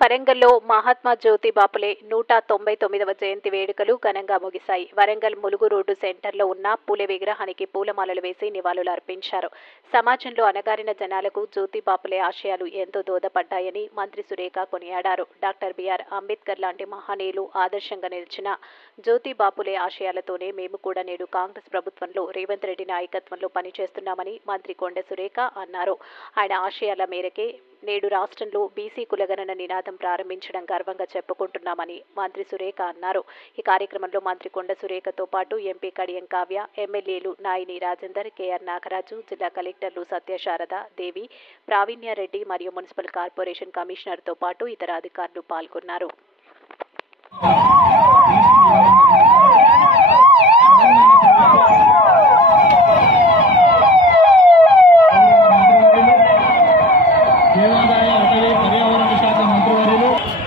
వరంగల్లో మహాత్మా జ్యోతి బాపులే 199వ జయంతి వేడుకలు ఘనంగా ముగిశాయి. వరంగల్ ములుగు రోడ్డు సెంటర్లో ఉన్న పూలే విగ్రహానికి పూలమాలలు వేసి నివాళులు అర్పించారు. సమాజంలో అణగారిన జనాలకు జ్యోతి బాపులే ఆశయాలు ఎంతో దోహదపడ్డాయని మంత్రి సురేఖ కొనియాడారు. డాక్టర్ బిఆర్ అంబేద్కర్ లాంటి మహనీయులు ఆదర్శంగా నిలిచిన జ్యోతి బాపులే ఆశయాలతోనే మేము కూడా నేడు కాంగ్రెస్ ప్రభుత్వంలో రేవంత్ రెడ్డి నాయకత్వంలో పనిచేస్తున్నామని మంత్రి కొండ సురేఖ అన్నారు. ఆయన ఆశయాల మేరకే నేడు రాష్ట్రంలో బీసీ కులగణన నినాదం ప్రారంభించడం గర్వంగా చెప్పుకుంటున్నామని మంత్రి సురేఖ అన్నారు. ఈ కార్యక్రమంలో మంత్రి కొండ సురేఖతో పాటు ఎంపీ కడియం కావ్య, ఎమ్మెల్యేలు నాయిని రాజేందర్, కేఆర్ నాగరాజు, జిల్లా కలెక్టర్లు సత్యశారద దేవి, ప్రావీణ్యారెడ్డి మరియు మున్సిపల్ కార్పొరేషన్ కమిషనర్తో పాటు ఇతర అధికారులు పాల్గొన్నారు.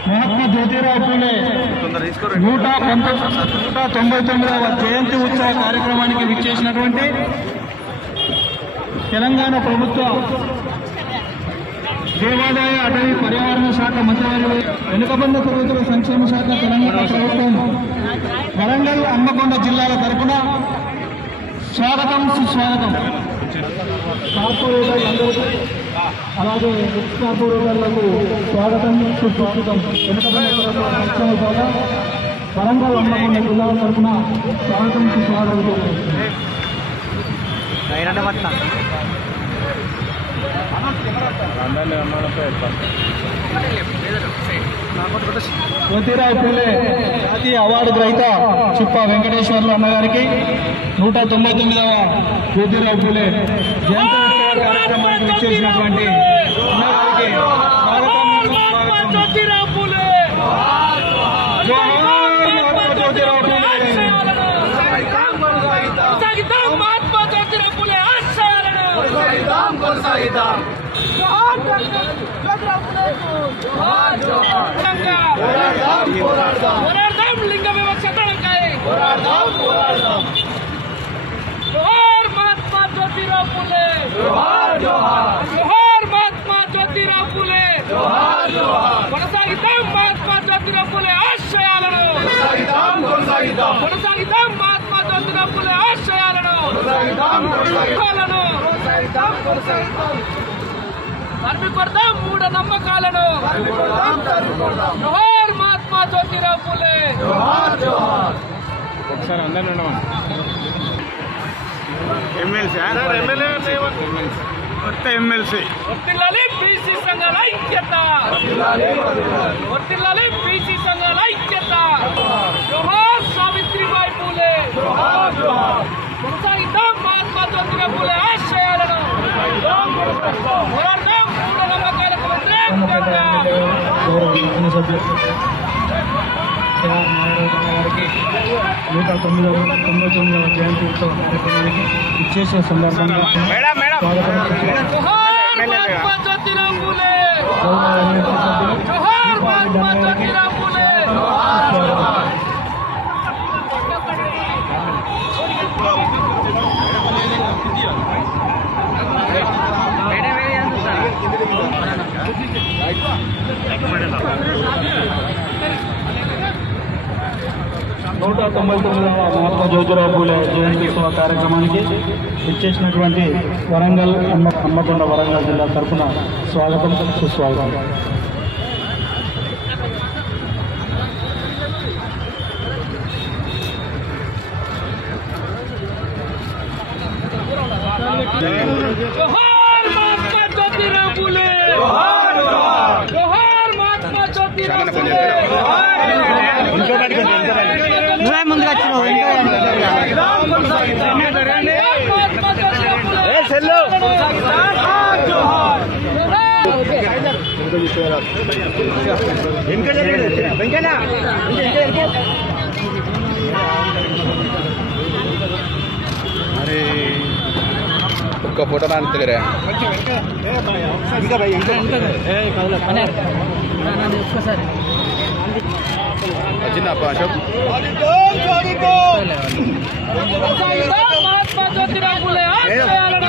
మహాత్మా జ్యోతిరావు పూలే 199వ జయంతి ఉత్సవ కార్యక్రమానికి విచ్చేసినటువంటి తెలంగాణ ప్రభుత్వ దేవాదాయ అటవీ పర్యావరణ శాఖ మంత్రివర్యులు, వెనుకబడిన తరగతుల సంక్షేమ శాఖ తెలంగాణ ప్రభుత్వం వరంగల్ హన్మకొండ జిల్లాల తరఫున స్వాగతం సుస్వాగతం. కార్పొరేటర్లందరికీ అలాగే ఎక్స్ కార్పొరేటర్లకు స్వాగతం సుస్వాగతం. వెనుకబడిన సంక్షేమ శాఖ వరంగల్ హన్మకొండ జిల్లాల తరఫున స్వాగతం సుస్వాగతం. జ్యోతిరావు పూలే జాతీయ అవార్డు గ్రహీత చిప్ప వెంకటేశ్వర్లు అన్నగారికి 199వ జ్యోతిరావు పూలే జయంతి ఉత్సవ కార్యక్రమానికి విచ్చేసినటువంటి అన్నగారికి జ్యోతిరావు పూలే లింగ వివక్ష జోహార్ మహాత్మా జ్యోతిరావు పూలే, జోహార్ మహాత్మా జ్యోతిరావు పూలే, కొనసాగిద్దాం మహాత్మా జ్యోతిరావు పూలే ఆశయాలను, కొనసాగిద్దాం మహాత్మా జ్యోతిరావు పూలే ఆశయాలను, తరిమికొడదాం మూఢ నమ్మకాలను. జోహార్ మహాత్మా జ్యోతిరావు పూలే. ఒకసారి అందరూ కొత్త ఎమ్మెల్సీ వర్తిల్లాలి బీసీ సంఘాల ఐక్యత, వర్తిల్లాలి బీసీ సంఘాల ఐక్యత. జోహార్ సావిత్రిబాయి పూలే, కొనసాగిద్దాం మహాత్మా జ్యోతిరావు పూలే ఆశయాలను, పోరాడదాం మూఢ నమ్మకాలకు వ్యతిరేకంగా. గారికి 199వ జయంతి ఉత్సవ కార్యక్రమానికి ఇచ్చేసే సందర్భంగా జోహార్ మహాత్మా జ్యోతిరావు పూలే, జోహార్ మహాత్మా జ్యోతిరావు పూలే. మహాత్మా జ్యోతిరావు పూలే జయంతి ఉత్సవ కార్యక్రమానికి ఇచ్చేసినటువంటి వరంగల్ హన్మకొండ వరంగల్ జిల్లా తరఫున స్వాగతం సుస్వాగతం. జోహార్ మహాత్మా జ్యోతిరావు పూలే, జోహార్ మహాత్మా జ్యోతిరావు పూలే. నువ్వే ముందుకు వచ్చినావు अरे ఒక్క ఫోటో రాని తెలియరా చిన్న అశోక్ మహాత్మా జ్యోతిరావు పూలే ఆశయాలను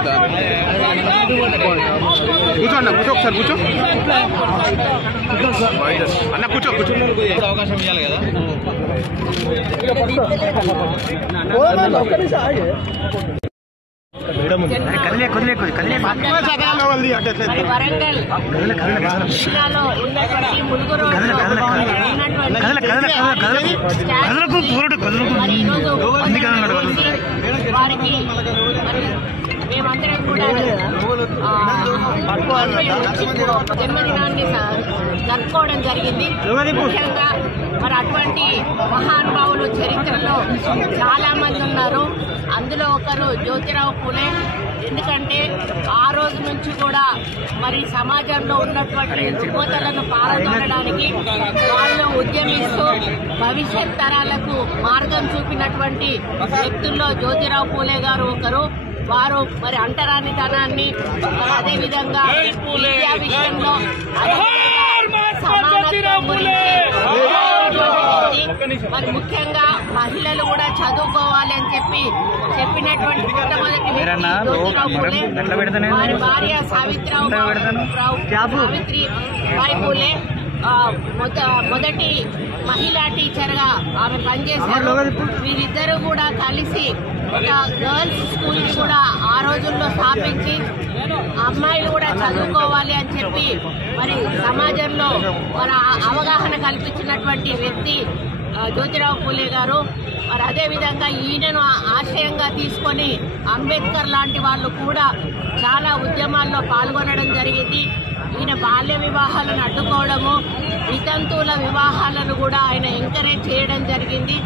పోతా కూర్చో అన్న కూర్చో ఒకసారి కూర్చో అన్న కూర్చో కూర్చో అవకాశం ఇవ్వాలి కదా వరంగల్ జిల్లాలో ఉన్నటువంటి ములుగురు వారికి మేమందరం కూడా జన్మదినాన్ని జరుపుకోవడం జరిగింది. ముఖ్యంగా మరి అటువంటి మహానుభావులు చరిత్రలో చాలా మంది ఉన్నారు. అందులో ఒకరు జ్యోతిరావు పూలే. ఎందుకంటే ఆ రోజు నుంచి కూడా మరి సమాజంలో ఉన్నటువంటి రుగ్మతలను పారదోలడానికి వాళ్ళు ఉద్యమిస్తూ భవిష్యత్ తరాలకు మార్గం చూపినటువంటి వ్యక్తుల్లో జ్యోతిరావు పూలే గారు ఒకరు. వారు మరి అంటరానితనాన్ని అదేవిధంగా విద్యా విషయంలో సమానత్వం గురించి మరి ముఖ్యంగా మహిళలు కూడా చదువుకోవాలి అని చెప్పినటువంటి మొట్టమొదటి వ్యక్తి జ్యోతిరావు పూలే. వారి భార్య సావిత్రిబాయి పూలే మొదటి మహిళా టీచర్గా ఆమె పనిచేశారు. వీరిద్దరూ కూడా కలిసి ఒక గర్ల్స్ స్కూల్ కూడా ఆ రోజుల్లో స్థాపించి అమ్మాయిలు కూడా చదువుకోవాలి అని చెప్పి మరి సమాజంలో మన అవగాహన కల్పించినటువంటి వ్యక్తి జ్యోతిరావు పూలే గారు. మరి అదేవిధంగా ఈయనను ఆశయంగా తీసుకొని అంబేద్కర్ లాంటి వాళ్ళు కూడా చాలా ఉద్యమాల్లో పాల్గొనడం జరిగింది. ఈయన బాల్య వివాహాలను అడ్డుకోవడము, వితంతువుల వివాహాలను కూడా ఆయన ఎంకరేజ్ చేయడం జరిగింది.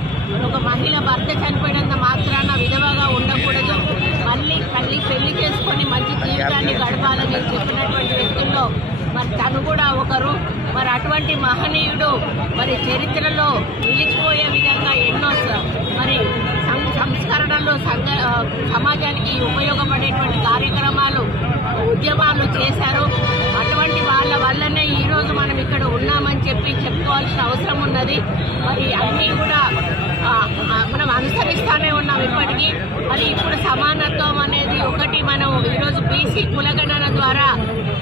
ఒక మహిళ భర్త చనిపోయినంత మాత్రాన విధవగా ఉండకూడదు, మళ్ళీ పెళ్లి చేసుకొని మంచి జీవితాన్ని గడపాలని చెప్పినటువంటి వ్యక్తుల్లో మరి తను కూడా ఒకరు. మరి అటువంటి మహనీయుడు మరి చరిత్రలో నిలిచిపోయే విధంగా ఎన్నో మరి సంస్కరణలు సమాజానికి ఉపయోగపడేటువంటి కార్యక్రమాలు ఉద్యమాలు చేశారు. అటువంటి వాళ్ళ వల్లనే ఈరోజు మనం ఇక్కడ ఉన్నామని చెప్పుకోవాల్సిన అవసరం ఉన్నది. మరి అన్నీ కూడా మనం అనుసరిస్తూనే ఉన్నాం ఇప్పటికీ. మరి ఇప్పుడు సమానత్వం అనేది ఒకటి మనం ఈరోజు బీసీ కులగణన ద్వారా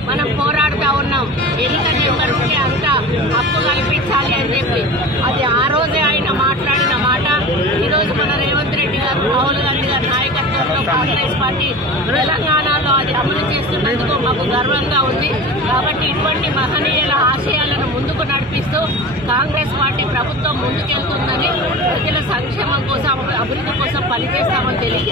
మనం పోరాడుతూ ఉన్నాం. ఎంత నెంబర్ ఉంటే అంత హక్కు కల్పించాలి అని చెప్పి అది ఆ రోజే ఆయన మాట్లాడిన మాట. ఈరోజు మన రేవంత్ రెడ్డి గారు, రాహుల్ గాంధీ గారి నాయకత్వంలో కాంగ్రెస్ పార్టీ తెలంగాణలో అది అమలు చేస్తున్నందుకు మాకు గర్వంగా ఉంది. కాబట్టి ఇటువంటి మహనీయుల ఆశయాలను ముందుకు నడిపిస్తూ కాంగ్రెస్ పార్టీ ప్రభుత్వం ముందుకెళ్తుందని, ప్రజల సంక్షేమం కోసం అభివృద్ధి కోసం పనిచేస్తామని తెలియజేస్తారు.